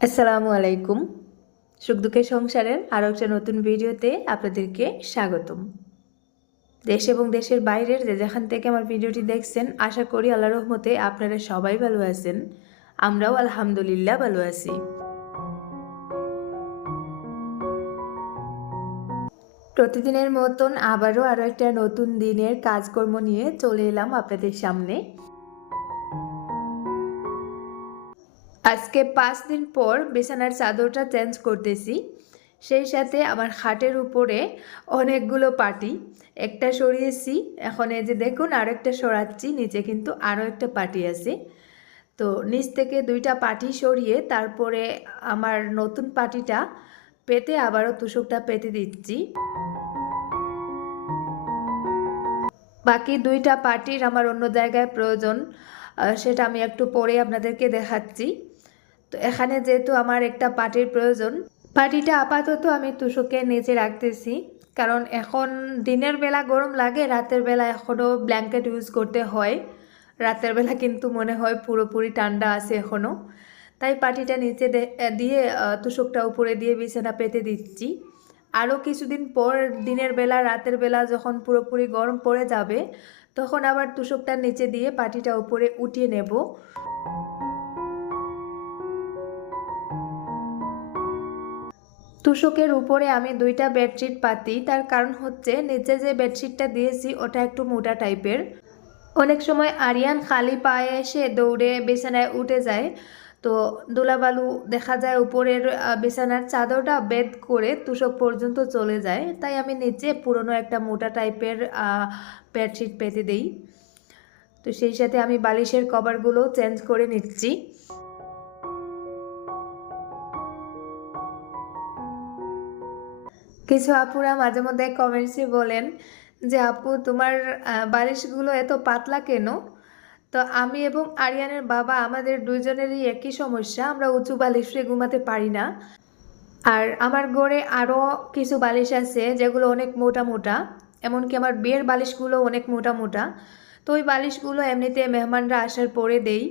আসসালামু আলাইকুম। সুখ দুঃখের সংসারের আরও একটা নতুন ভিডিওতে আপনাদেরকে স্বাগতম। দেশ এবং দেশের বাইরের যে যেখান থেকে আমার ভিডিওটি দেখছেন, আশা করি আল্লাহ রহমতে আপনারা সবাই ভালো আছেন। আমরাও আলহামদুলিল্লাহ ভালো আছি। প্রতিদিনের মতন আবারও আরও একটা নতুন দিনের কাজকর্ম নিয়ে চলে এলাম আপনাদের সামনে। আজকে পাঁচ দিন পর বিছানার চাদরটা চেঞ্জ করতেছি। সেই সাথে আমার খাটের উপরে অনেকগুলো পাটি, একটা সরিয়েছি, এখন এই যে দেখুন আরও একটা সরাচ্ছি, নিচে কিন্তু আরও একটা পাটি আছে। তো নিচ থেকে দুইটা পাটি সরিয়ে তারপরে আমার নতুন পাটিটা পেতে আবারও তুষকটা পেতে দিচ্ছি। বাকি দুইটা পার্টির আমার অন্য জায়গায় প্রয়োজন সেটা আমি একটু পরে আপনাদেরকে দেখাচ্ছি। তো এখানে যেহেতু আমার একটা পার্টির প্রয়োজন, পার্টিটা আপাতত আমি তুষকের নিচে রাখতেছি। কারণ এখন দিনের বেলা গরম লাগে, রাতের বেলা এখনও ব্ল্যাঙ্কেট ইউজ করতে হয়। রাতের বেলা কিন্তু মনে হয় পুরোপুরি ঠান্ডা আছে এখনও তাই পাটিটা নিচে দিয়ে তুষকটা উপরে দিয়ে বিছানা পেতে দিচ্ছি। আরও কিছুদিন পর দিনের বেলা, রাতের বেলা যখন পুরোপুরি গরম পড়ে যাবে, তখন আবার তুষকটার নিচে দিয়ে পাটিটা উপরে উঠিয়ে নেব। তুষকের উপরে আমি দুইটা বেডশিট পাতি তার কারণ হচ্ছে নিচে যে বেডশিটটা দিয়েছি ওটা একটু মোটা টাইপের। অনেক সময় আরিয়ান খালি পায়ে এসে দৌড়ে বিছানায় উঠে যায়, তো দুলাবালু দেখা যায় উপরের বিছানার চাদরটা বেদ করে তুষক পর্যন্ত চলে যায়, তাই আমি নিচে পুরনো একটা মোটা টাইপের বেডশিট পেতে দিই। তো সেই সাথে আমি বালিশের কভারগুলো চেঞ্জ করে নিচ্ছি। কিছু আপুরা মাঝে মধ্যে কমেন্টসে বলেন যে, আপু, তোমার বালিশগুলো এত পাতলা কেন? তো আমি এবং আরিয়ানের বাবা আমাদের দুইজনেরই একই সমস্যা, আমরা উঁচু বালিশে ঘুমাতে পারি না। আর আমার ঘরে আরও কিছু বালিশ আছে, যেগুলো অনেক মোটা মোটা, এমনকি আমার বিয়ের বালিশগুলো অনেক মোটা মোটা। তো ওই বালিশগুলো এমনিতে মেহমানরা আসার পরে দেই।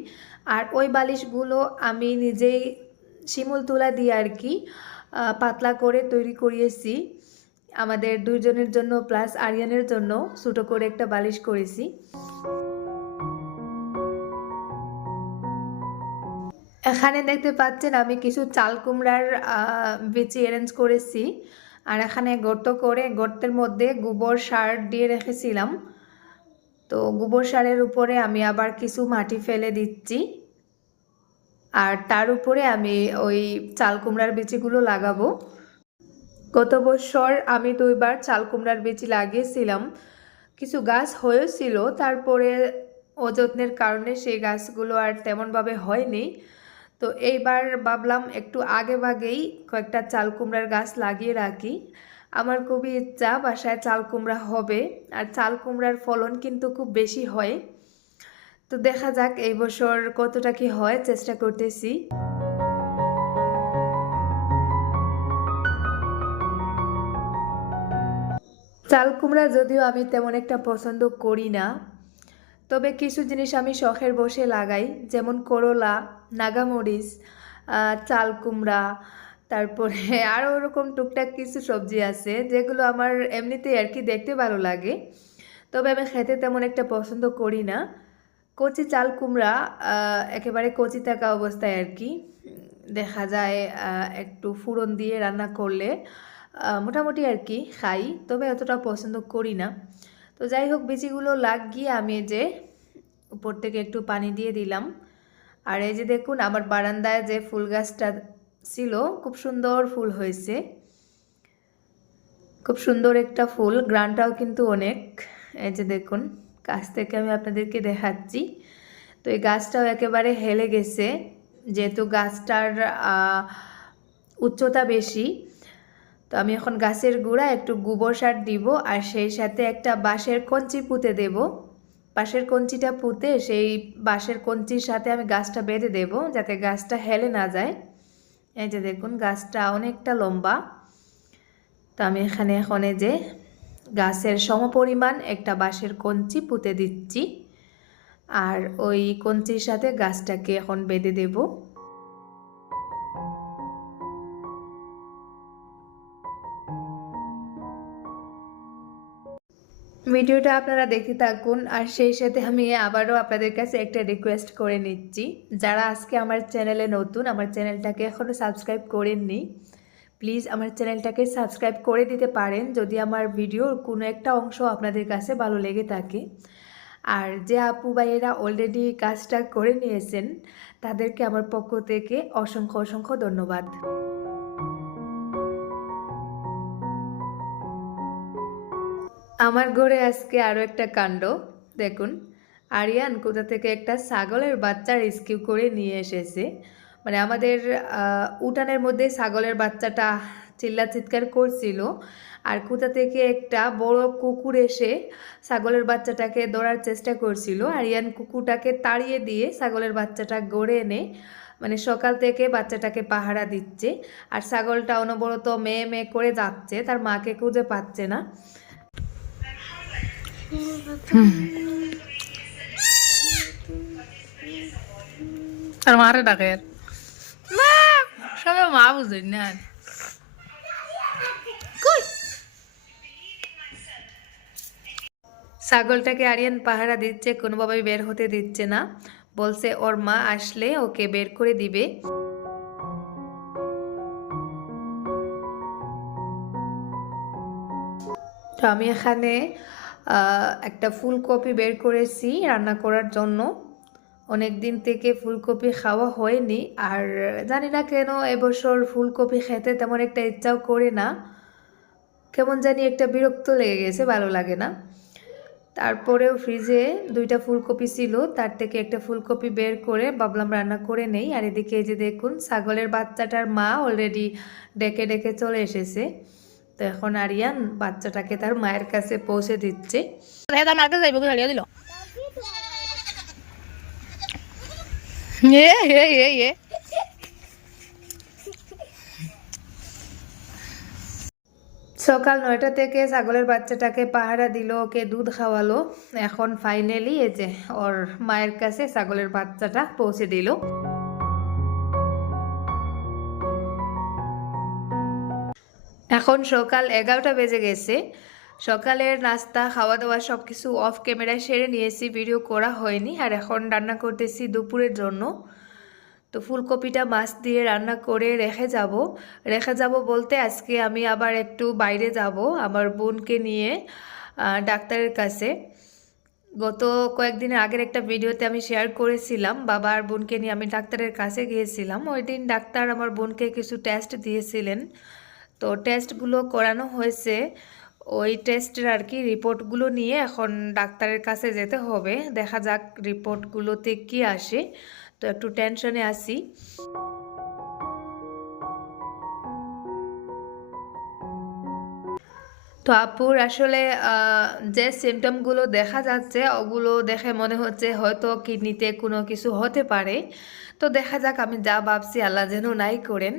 আর ওই বালিশগুলো আমি নিজেই শিমুল তুলা দিয়ে আর কি পাতলা করে তৈরি করিয়েছি। আমাদের দুইজনের জন্য প্লাস আরিয়ানের জন্য ছোটো করে একটা বালিশ করেছি। এখানে দেখতে পাচ্ছেন আমি কিছু চাল কুমড়ার বিচি অ্যারেঞ্জ করেছি। আর এখানে গর্ত করে গর্তের মধ্যে গোবর সার দিয়ে রেখেছিলাম। তো গোবর সারের উপরে আমি আবার কিছু মাটি ফেলে দিচ্ছি। আর তার উপরে আমি ওই চাল কুমড়ার বিচিগুলো লাগাবো। গত বছর আমি দুইবার চাল কুমড়ার বীজ লাগিয়েছিলাম। কিছু গাছ হয়েছিল, তারপরে অযত্নের কারণে সেই গাছগুলো আর তেমনভাবে হয়নি। তো এইবার ভাবলাম একটু আগে ভাগেই কয়েকটা চাল কুমড়ার গাছ লাগিয়ে রাখি। আমার খুবই ইচ্ছা বাসায় চাল কুমড়া হবে, আর চাল কুমড়ার ফলন কিন্তু খুব বেশি হয়। তো দেখা যাক এই বছর কতটা কি হয়, চেষ্টা করতেছি। চাল কুমড়া যদিও আমি তেমন একটা পছন্দ করি না, তবে কিছু জিনিস আমি শখের বসে লাগাই, যেমন করলা, নাগামরিচ চাল কুমড়া তারপরে আরও ওরকম টুকটাক কিছু সবজি আছে, যেগুলো আমার এমনিতেই আর কি দেখতে ভালো লাগে, তবে আমি খেতে তেমন একটা পছন্দ করি না। কচি চাল কুমড়া একেবারে কচি থাকা অবস্থায় আর কি, দেখা যায় একটু ফুরন দিয়ে রান্না করলে মোটামুটি আর কি খাই, তবে অতটা পছন্দ করি না। তো যাই হোক, বিচিগুলো লাগিয়ে আমি যে উপর থেকে একটু পানি দিয়ে দিলাম। আর এই যে দেখুন, আমার বারান্দায় যে ফুল গাছটা ছিল, খুব সুন্দর ফুল হয়েছে। খুব সুন্দর একটা ফুল, গ্রানটাও কিন্তু অনেক। এই যে দেখুন, কাছ থেকে আমি আপনাদেরকে দেখাচ্ছি। তো এই গাছটাও একেবারে হেলে গেছে, যেহেতু গাছটার উচ্চতা বেশি তো আমি এখন গাছের গুঁড়া, একটু গোবর সার দিব আর সেই সাথে একটা বাঁশের কঞ্চি পুঁতে দেব। বাঁশের কঞ্চিটা পুঁতে সেই বাঁশের কঞ্চির সাথে আমি গাছটা বেঁধে দেব যাতে গাছটা হেলে না যায়। এই যে দেখুন, গাছটা অনেকটা লম্বা। তো আমি এখানে এখন যে গাছের সমপরিমাণ একটা বাঁশের কঞ্চি পুঁতে দিচ্ছি। আর ওই কঞ্চির সাথে গাছটাকে এখন বেঁধে দেব। ভিডিওটা আপনারা দেখতে থাকুন, আর সেই সাথে আমি আবারও আপনাদের কাছে একটা রিকোয়েস্ট করে নিচ্ছি। যারা আজকে আমার চ্যানেলে নতুন, আমার চ্যানেলটাকে এখনও সাবস্ক্রাইব করেননি প্লিজ আমার চ্যানেলটাকে সাবস্ক্রাইব করে দিতে পারেন, যদি আমার ভিডিওর কোনো একটা অংশ আপনাদের কাছে ভালো লেগে থাকে। আর যে আপু ভাইয়েরা অলরেডি কাজটা করে নিয়েছেন, তাদেরকে আমার পক্ষ থেকে অসংখ্য অসংখ্য ধন্যবাদ। আমার ঘরে আজকে আরও একটা কাণ্ড, দেখুন। আরিয়ান কোথা থেকে একটা ছাগলের বাচ্চা রেস্কিউ করে নিয়ে এসেছে। মানে আমাদের উঠানের মধ্যে ছাগলের বাচ্চাটা চিল্লা চিৎকার করছিল। আর কোথা থেকে একটা বড় কুকুর এসে ছাগলের বাচ্চাটাকে ধরার চেষ্টা করছিল। আরিয়ান কুকুরটাকে তাড়িয়ে দিয়ে ছাগলের বাচ্চাটা গড়ে এনে মানে সকাল থেকে বাচ্চাটাকে পাহারা দিচ্ছে। আর ছাগলটা অনবরত মেয়ে মেয়ে করে যাচ্ছে, তার মাকে খুঁজে পাচ্ছে না। মারে ডাকে। সবাই মা না। ছাগলটাকে আরিয়ান পাহারা দিচ্ছে, কোনোভাবেই বের হতে দিচ্ছে না। বলছে, ওর মা আসলে ওকে বের করে দিবে। তো আমি এখানে একটা ফুলকপি বের করেছি রান্না করার জন্য। অনেক দিন থেকে ফুলকপি খাওয়া হয়নি আর জানি না কেন এবছর ফুলকপি খেতে তেমন একটা ইচ্ছাও করে না। কেমন জানি একটা বিরক্ত লেগে গেছে, ভালো লাগে না। তারপরেও ফ্রিজে দুইটা ফুলকপি ছিল, তার থেকে একটা ফুলকপি বের করে ভাবলাম রান্না করে নেই। আর এদিকে যে দেখুন, ছাগলের বাচ্চাটার মা অলরেডি ডেকে ডেকে চলে এসেছে। তো এখন আরিয়ান বাচ্চাটাকে তার মায়ের কাছে পৌঁছে দিচ্ছে। হে তার মার্কে যাইব হারিয়ে দিল। এ এ এ এ সকাল নয়টা থেকে ছাগলের বাচ্চাটাকে পাহারা দিল ওকে দুধ খাওয়ালো। এখন ফাইনালি এই যে ওর মায়ের কাছে ছাগলের বাচ্চাটা পৌঁছে দিল। এখন সকাল এগারোটা বেজে গেছে। সকালের নাস্তা খাওয়া দাওয়া সব কিছু অফ ক্যামেরায় সেরে নিয়েছি ভিডিও করা হয়নি। আর এখন রান্না করতেছি দুপুরের জন্য। তো ফুলকপিটা মাছ দিয়ে রান্না করে রেখে যাব। রেখে যাব বলতে আজকে আমি আবার একটু বাইরে যাব আমার বোনকে নিয়ে ডাক্তারের কাছে। গত কয়েকদিন আগের একটা ভিডিওতে আমি শেয়ার করেছিলাম, বাবা আর বোনকে নিয়ে আমি ডাক্তারের কাছে গিয়েছিলাম। ওই দিন ডাক্তার আমার বোনকে কিছু টেস্ট দিয়েছিলেন। তো টেস্টগুলো করানো হয়েছে। ওই টেস্টের আর কি রিপোর্টগুলো নিয়ে এখন ডাক্তারের কাছে যেতে হবে। দেখা যাক রিপোর্টগুলোতে কি আসে। তো একটু টেনশনে আছি। তো আপুর আসলে যে সিমটমগুলো দেখা যাচ্ছে, ওগুলো দেখে মনে হচ্ছে হয়তো কিডনিতে কোনো কিছু হতে পারে। তো দেখা যাক, আমি যা ভাবছি, আল্লাহ যেন নাই করেন।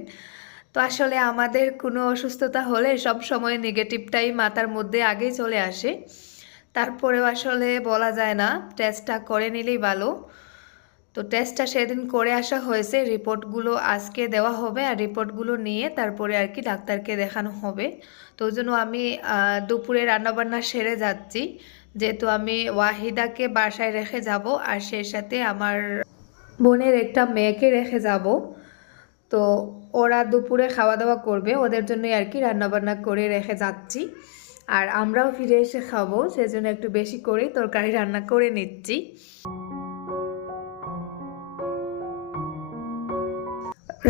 তো আসলে আমাদের কোনো অসুস্থতা হলে সব সময় নেগেটিভটাই মাথার মধ্যে আগেই চলে আসে। তারপরেও আসলে বলা যায় না টেস্টটা করে নিলেই ভালো। তো টেস্টটা সেদিন করে আসা হয়েছে রিপোর্টগুলো আজকে দেওয়া হবে আর রিপোর্টগুলো নিয়ে তারপরে আর কি ডাক্তারকে দেখানো হবে। তো ওই জন্য আমি দুপুরে রান্নাবান্না সেরে যাচ্ছি। যেহেতু আমি ওয়াহিদাকে বাসায় রেখে যাব আর সেই সাথে আমার বোনের একটা মেয়েকে রেখে যাব। তো ওরা দুপুরে খাওয়া দাওয়া করবে, ওদের জন্যই আর কি রান্নাবান্না করে রেখে যাচ্ছি। আর আমরাও ফিরে এসে খাব, সেজন্য একটু বেশি করেই তরকারি রান্না করে নিচ্ছি।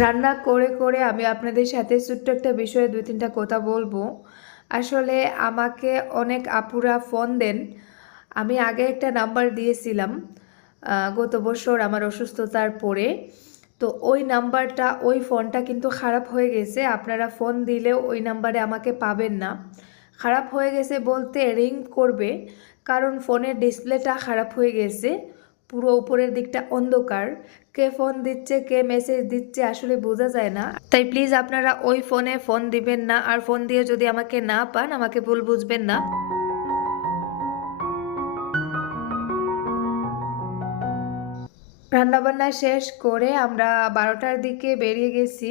রান্না করে করে আমি আপনাদের সাথে ছোট্ট একটা বিষয়ে দুই তিনটা কথা বলব। আসলে আমাকে অনেক আপুরা ফোন দেন। আমি আগে একটা নাম্বার দিয়েছিলাম গত বছর আমার অসুস্থতার পরে। তো ওই নাম্বারটা, ওই ফোনটা কিন্তু খারাপ হয়ে গেছে। আপনারা ফোন দিলেও ওই নাম্বারে আমাকে পাবেন না। খারাপ হয়ে গেছে বলতে রিং করবে, কারণ ফোনের ডিসপ্লেটা খারাপ হয়ে গেছে। পুরো উপরের দিকটা অন্ধকার। কে ফোন দিচ্ছে, কে মেসেজ দিচ্ছে আসলে বোঝা যায় না। তাই প্লিজ আপনারা ওই ফোনে ফোন দিবেন না। আর ফোন দিয়ে যদি আমাকে না পান, আমাকে ভুল বুঝবেন না। রান্নাবান্না শেষ করে আমরা বারোটার দিকে বেরিয়ে গেছি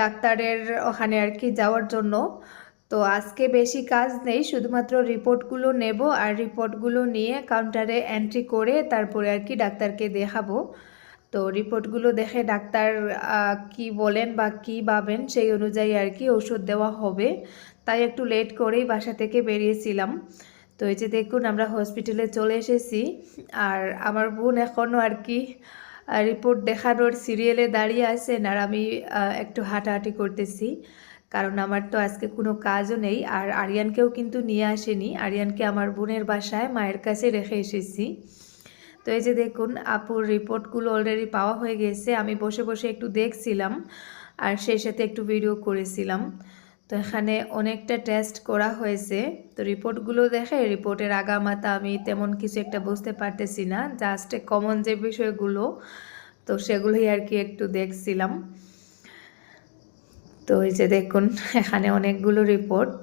ডাক্তারের ওখানে আর কি যাওয়ার জন্য। তো আজকে বেশি কাজ নেই, শুধুমাত্র রিপোর্টগুলো নেব আর রিপোর্টগুলো নিয়ে কাউন্টারে এন্ট্রি করে তারপরে আর কি ডাক্তারকে দেখাবো। তো রিপোর্টগুলো দেখে ডাক্তার কি বলেন বা কি ভাবেন সেই অনুযায়ী আর কি ওষুধ দেওয়া হবে। তাই একটু লেট করেই বাসা থেকে বেরিয়েছিলাম। তো এই যে দেখুন, আমরা হসপিটালে চলে এসেছি। আর আমার বোন এখনও আর কি রিপোর্ট দেখানোর সিরিয়ালে দাঁড়িয়ে আছেন আর আমি একটু হাঁটাহাঁটি করতেছি। কারণ আমার তো আজকে কোনো কাজও নেই আর আরিয়ানকেও কিন্তু নিয়ে আসেনি। আরিয়ানকে আমার বোনের বাসায় মায়ের কাছে রেখে এসেছি। তো এই যে দেখুন, আপুর রিপোর্টগুলো অলরেডি পাওয়া হয়ে গেছে। আমি বসে বসে একটু দেখছিলাম আর সেই সাথে একটু ভিডিও করেছিলাম। তো এখানে অনেকটা টেস্ট করা হয়েছে। তো রিপোর্টগুলো দেখে রিপোর্টের আগামাতা আমি তেমন কিছু একটা বুঝতে পারতেছি না জাস্ট কমন যে বিষয়গুলো, তো সেগুলোই আর কি একটু দেখছিলাম। তো এই যে দেখুন, এখানে অনেকগুলো রিপোর্ট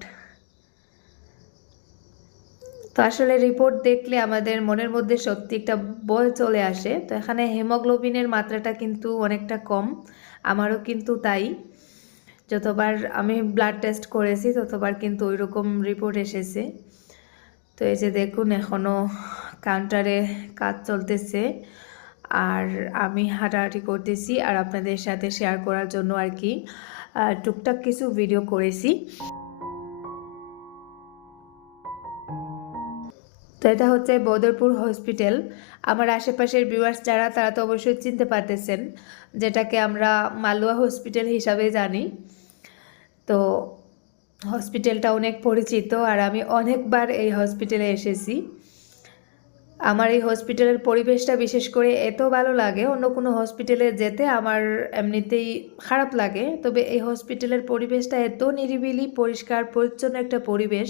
তো আসলে রিপোর্ট দেখলে আমাদের মনের মধ্যে সত্যি একটা বয় চলে আসে। তো এখানে হেমোগ্লোবিনের মাত্রাটা কিন্তু অনেকটা কম, আমারও কিন্তু তাই। যতবার আমি ব্লাড টেস্ট করেছি, ততবার কিন্তু ওই রকম রিপোর্ট এসেছে। তো এই যে দেখুন এখনও কাউন্টারে কাজ চলতেছে। আর আমি হাঁটাহাঁটি করতেছি আর আপনাদের সাথে শেয়ার করার জন্য আর কি টুকটাক কিছু ভিডিও করেছি। তো এটা হচ্ছে বদরপুর হসপিটাল আমার আশেপাশের ভিউয়ার্স যারা, তারা তো অবশ্যই চিনতে পারতেছেন, যেটাকে আমরা মালুয়া হসপিটাল হিসাবে জানি। তো হসপিটালটা অনেক পরিচিত আর আমি অনেকবার এই হসপিটালে এসেছি। আমার এই হসপিটালের পরিবেশটা বিশেষ করে এত ভালো লাগে, অন্য কোনো হসপিটালে যেতে আমার এমনিতেই খারাপ লাগে। তবে এই হসপিটালের পরিবেশটা এত নিরিবিলি, পরিষ্কার, পরিচ্ছন্ন একটা পরিবেশ,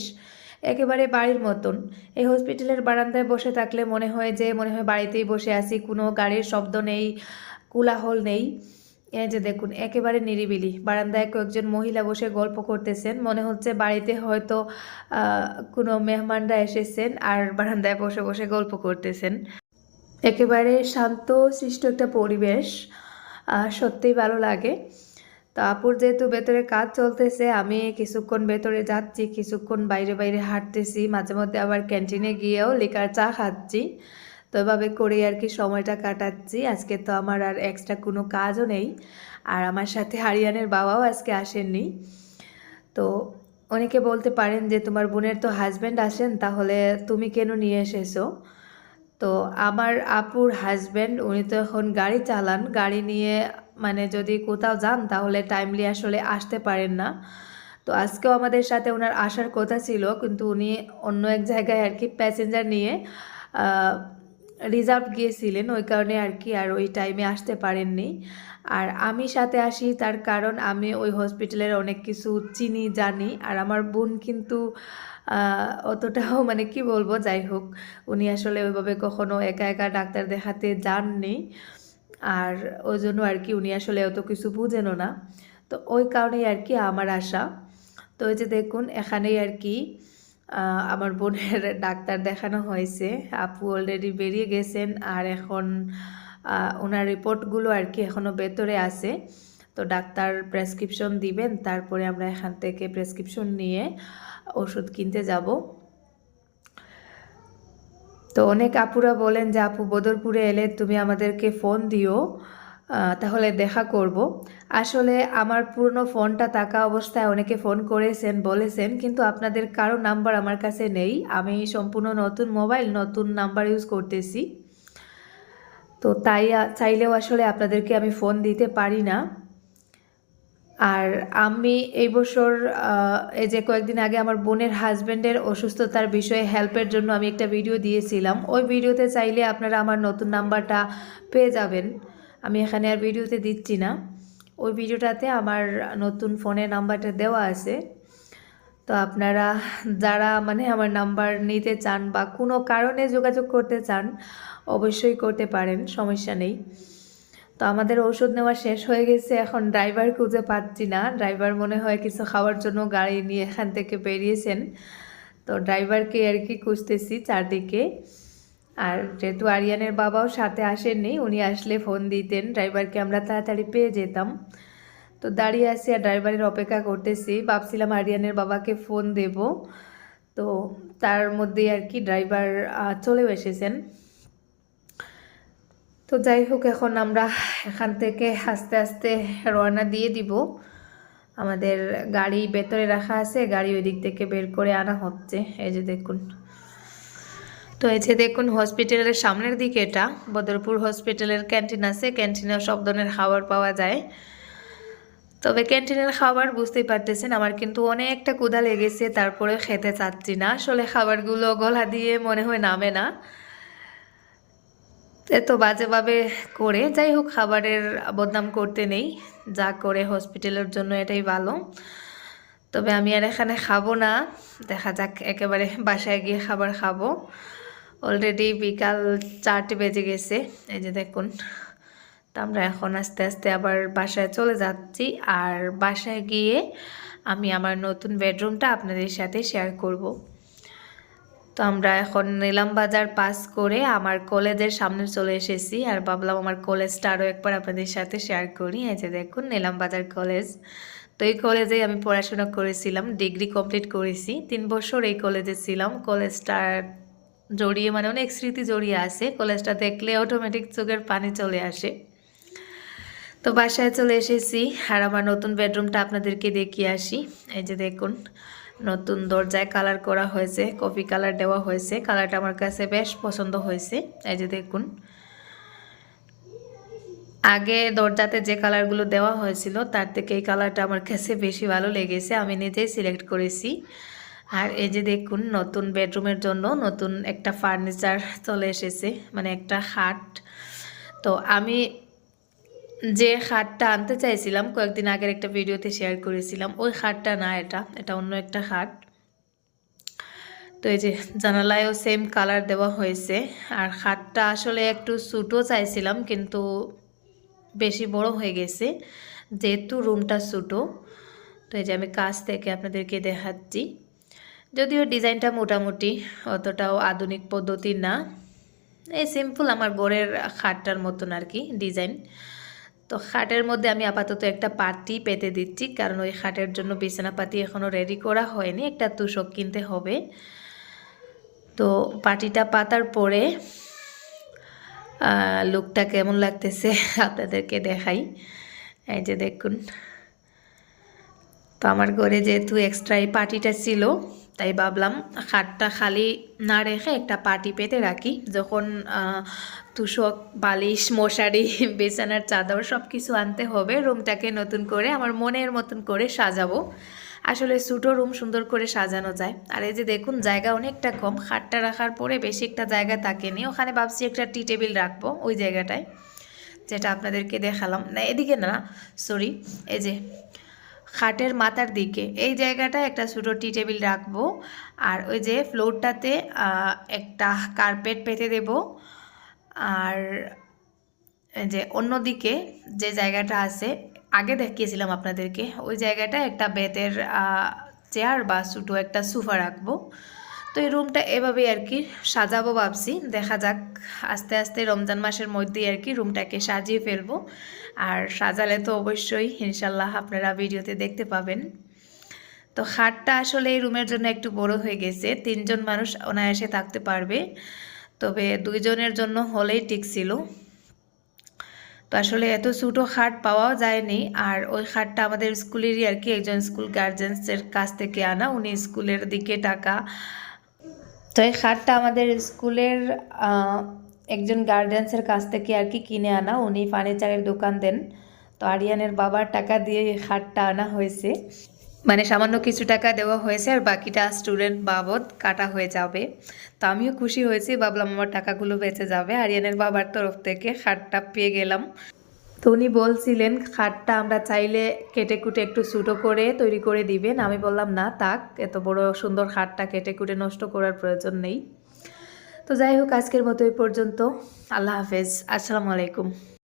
একেবারে বাড়ির মতন। এই হসপিটালের বারান্দায় বসে থাকলে মনে হয় যে, মনে হয় বাড়িতেই বসে আছি, কোনো গাড়ির শব্দ নেই, কোলাহল নেই। এই যে দেখুন, একেবারে নিরিবিলি। বারান্দায় কয়েকজন মহিলা বসে গল্প করতেছেন। মনে হচ্ছে বাড়িতে হয়তো কোনো মেহমানরা এসেছেন আর বারান্দায় বসে বসে গল্প করতেছেন। একেবারে শান্ত, সৃষ্ট একটা পরিবেশ সত্যিই ভালো লাগে। তো আপুর যেহেতু ভেতরে কাজ চলতেছে, আমি কিছুক্ষণ ভেতরে যাচ্ছি, কিছুক্ষণ বাইরে বাইরে হাঁটতেছি, মাঝে মধ্যে আবার ক্যান্টিনে গিয়েও লিকার চা খাচ্ছি। তো এভাবে করেই আর কি সময়টা কাটাচ্ছি। আজকে তো আমার আর এক্সট্রা কোনো কাজও নেই। আর আমার সাথে হারিয়ানের বাবাও আজকে আসেননি। তো অনেকে বলতে পারেন যে, তোমার বোনের তো হাজব্যান্ড আসেন, তাহলে তুমি কেন নিয়ে এসেছ? তো আমার আপুর হাজব্যান্ড উনি তো এখন গাড়ি চালান। গাড়ি নিয়ে মানে যদি কোথাও যান, তাহলে টাইমলি আসলে আসতে পারেন না। তো আজকেও আমাদের সাথে ওনার আসার কথা ছিল, কিন্তু উনি অন্য এক জায়গায় আর কি প্যাসেঞ্জার নিয়ে রিজার্ভ গিয়েছিলেন, ওই কারণে আর কি আর ওই টাইমে আসতে পারেননি। আর আমি সাথে আসি, তার কারণ আমি ওই হসপিটালের অনেক কিছু চিনি, জানি। আর আমার বোন কিন্তু অতটাও মানে কি বলব, যাই হোক, উনি আসলে ওইভাবে কখনো একা একা ডাক্তার দেখাতে যাননি। আর ওই জন্য আর কি উনি আসলে অত কিছু বুঝেনও না। তো ওই কারণেই আর কি আমার আশা। তো ওই যে দেখুন, এখানেই আর কি আমার বোনের ডাক্তার দেখানো হয়েছে। আপু অলরেডি বেরিয়ে গেছেন আর এখন ওনার রিপোর্টগুলো আর কি এখনও ভেতরে আছে। তো ডাক্তার প্রেসক্রিপশন দিবেন, তারপরে আমরা এখান থেকে প্রেসক্রিপশন নিয়ে ওষুধ কিনতে যাব। তো অনেক আপুরা বলেন যে, আপু, বদরপুরে এলে তুমি আমাদেরকে ফোন দিও। তাহলে দেখা করব। আসলে আমার পুরনো ফোনটা থাকা অবস্থায় অনেকে ফোন করেছেন, বলেছেন, কিন্তু আপনাদের কারও নাম্বার আমার কাছে নেই। আমি সম্পূর্ণ নতুন মোবাইল, নতুন নাম্বার ইউজ করতেছি। তো তাই চাইলেও আসলে আপনাদেরকে আমি ফোন দিতে পারি না। আর আমি এই বছর এই যে কয়েকদিন আগে আমার বোনের হাজব্যান্ডের অসুস্থতার বিষয়ে হেল্পের জন্য আমি একটা ভিডিও দিয়েছিলাম। ওই ভিডিওতে চাইলে আপনারা আমার নতুন নাম্বারটা পেয়ে যাবেন। আমি এখানে আর ভিডিওতে দিচ্ছি না। ওই ভিডিওটাতে আমার নতুন ফোনের নাম্বারটা দেওয়া আছে। তো আপনারা যারা মানে আমার নাম্বার নিতে চান বা কোনো কারণে যোগাযোগ করতে চান, অবশ্যই করতে পারেন, সমস্যা নেই। তো আমাদের ওষুধ নেওয়া শেষ হয়ে গেছে, এখন ড্রাইভার খুঁজে পাচ্ছি না। ড্রাইভার মনে হয় কিছু খাওয়ার জন্য গাড়ি নিয়ে এখান থেকে বেরিয়েছেন। তো ড্রাইভারকে আর কি খুঁজতেছি চারদিকে। আর যেহেতু আরিয়ানের বাবাও সাথে আসেননি, উনি আসলে ফোন দিতেন, ড্রাইভারকে আমরা তাড়াতাড়ি পেয়ে যেতাম। তো দাঁড়িয়ে আছি আর ড্রাইভারের অপেক্ষা করতেছি, ভাবছিলাম আরিয়ানের বাবাকে ফোন দেব। তো তার মধ্যে আর কি ড্রাইভার চলেও এসেছেন। তো যাই হোক, এখন আমরা এখান থেকে আস্তে আস্তে রওনা দিয়ে দিব। আমাদের গাড়ি ভেতরে রাখা আছে, গাড়ি ওই দিক থেকে বের করে আনা হচ্ছে। এই যে দেখুন। তো এই যে দেখুন হসপিটালের সামনের দিকে এটা, বদরপুর হসপিটালের ক্যান্টিন আছে। ক্যান্টিনেও সব ধরনের খাবার পাওয়া যায়। তবে ক্যান্টিনের খাবার বুঝতেই পারতেছেন, আমার কিন্তু অনেকটা ক্ষুধা লেগেছে, তারপরে খেতে চাচ্ছি না। আসলে খাবারগুলো গলা দিয়ে মনে হয় নামে না। এত বাজেভাবে করে, যাই হোক, খাবারের বদনাম করতে নেই। যা করে হসপিটালের জন্য এটাই ভালো। তবে আমি আর এখানে খাব না। দেখা যাক, একেবারে বাসায় গিয়ে খাবার খাব। অলরেডি বিকাল চারটে বেজে গেছে। এই যে দেখুন, তো আমরা এখন আস্তে আস্তে আবার বাসায় চলে যাচ্ছি। আর বাসায় গিয়ে আমি আমার নতুন বেডরুমটা আপনাদের সাথে শেয়ার করব। তো আমরা এখন নিলাম বাজার পাস করে আমার কলেজের সামনে চলে এসেছি। আর ভাবলাম আমার কলেজটা আরও একবার আপনাদের সাথে শেয়ার করি। এই যে দেখুন, নিলাম বাজার কলেজ। তো এই কলেজেই আমি পড়াশোনা করেছিলাম, ডিগ্রি কমপ্লিট করেছি। তিন বছর এই কলেজে ছিলাম। কলেজটা জড়িয়ে মানে অনেক স্মৃতি জড়িয়ে আসে কলেজটা দেখলে অটোমেটিক চোখের পানি চলে আসে। তো বাসায় চলে এসেছি আর আমার নতুন বেডরুমটা আপনাদেরকে দেখিয়ে আসি। এই যে দেখুন, নতুন দরজায় কালার করা হয়েছে কফি কালার দেওয়া হয়েছে। কালারটা আমার কাছে বেশ পছন্দ হয়েছে। এই যে দেখুন, আগে দরজাতে যে কালারগুলো দেওয়া হয়েছিল, তার থেকে এই কালারটা আমার কাছে বেশি ভালো লেগেছে। আমি নিজেই সিলেক্ট করেছি। আর এই যে দেখুন, নতুন বেডরুমের জন্য নতুন একটা ফার্নিচার চলে এসেছে মানে একটা খাট তো আমি যে খাটটা আনতে চাইছিলাম, কয়েকদিন আগের একটা ভিডিওতে শেয়ার করেছিলাম, ওই খাটটা না এটা এটা অন্য একটা খাট তো এই যে জানালায়ও সেম কালার দেওয়া হয়েছে, আর খাটটা আসলে একটু ছোটো চাইছিলাম, কিন্তু বেশি বড় হয়ে গেছে, যেহেতু রুমটা ছোটো তো এই যে আমি কাছ থেকে আপনাদেরকে দেখাচ্ছি। যদিও ডিজাইনটা মোটামুটি অতটাও আধুনিক পদ্ধতি না। এই সিম্পল আমার বোরের খাটটার মতন আর কি ডিজাইন। তো খাটের মধ্যে আমি আপাতত একটা পাটি পেতে দিচ্ছি, কারণ ওই খাটের জন্য বিছানা পাতি এখনও রেডি করা হয়নি, একটা তুষক কিনতে হবে। তো পাটিটা পাতার পরে লুকটা কেমন লাগতেছে আপনাদেরকে দেখাই। এই যে দেখুন। তো আমার ঘরে যেহেতু এক্সট্রা এই পাটিটা ছিল তাই ভাবলাম খাটটা খালি না রেখে একটা পাটি পেতে রাখি। যখন তুষক, বালিশ, মশারি, বিছানার চাদর সব কিছু আনতে হবে, রুমটাকে নতুন করে আমার মনের মতন করে সাজাবো। আসলে ছোটো রুম সুন্দর করে সাজানো যায়। আর এই যে দেখুন, জায়গা অনেকটা কম খাটটা রাখার পরে বেশি একটা জায়গা থাকেনি। ওখানে ভাবছি একটা টি টেবিল রাখব ওই জায়গাটায়, যেটা আপনাদেরকে দেখালাম। না, এদিকে না সরি এই যে খাটের মাথার দিকে। এই জায়গাটা একটা ছোটো টি টেবিল রাখব। আর ওই যে ফ্লোরটাতে একটা কার্পেট পেতে দেব। আর যে অন্যদিকে যে জায়গাটা আছে, আগে দেখিয়েছিলাম আপনাদেরকে, ওই জায়গাটা একটা বেতের চেয়ার বা ছোটো একটা সোফা রাখব। তো এই রুমটা এভাবেই আর কি সাজাবো ভাবছি। দেখা যাক, আস্তে আস্তে রমজান মাসের মধ্যেই আর কি রুমটাকে সাজিয়ে ফেলব। আর সাজালে তো অবশ্যই, ইনশাল্লাহ আপনারা ভিডিওতে দেখতে পাবেন। তো খাটটা আসলে এই রুমের জন্য একটু বড় হয়ে গেছে, তিনজন মানুষ অনায়াসে থাকতে পারবে। তবে দুইজনের জন্য হলেই ঠিক ছিল। তো আসলে এত ছোটো খাট পাওয়াও যায়নি। আর ওই খাটটা আমাদের স্কুলেরই আর কি একজন স্কুল গার্জেন্সের কাছ থেকে আনা। উনি স্কুলের দিকে টাকা তো এই খাটটা আমাদের স্কুলের একজন গার্ডেন্সের কাছ থেকে আর কি কিনে আনা। উনি ফার্নিচারের দোকান দেন। তো আরিয়ানের বাবার টাকা দিয়ে খাটটা আনা হয়েছে। মানে সামান্য কিছু টাকা দেওয়া হয়েছে আর বাকিটা স্টুডেন্ট বাবদ কাটা হয়ে যাবে। তো আমিও খুশি হয়েছি, ভাবলাম আমার টাকাগুলো বেঁচে যাবে। আরিয়ানের বাবার তরফ থেকে খাটটা পেয়ে গেলাম। তো উনি বলছিলেন, খাটটা আমরা চাইলে কেটে কুটে একটু ছোটো করে তৈরি করে দিবেন। আমি বললাম, না তাক এত বড় সুন্দর খাটটা কেটে কুটে নষ্ট করার প্রয়োজন নেই। তো যাই হোক, আজকের মতো এই পর্যন্ত। আল্লাহ হাফেজ। আসসালামু আলাইকুম।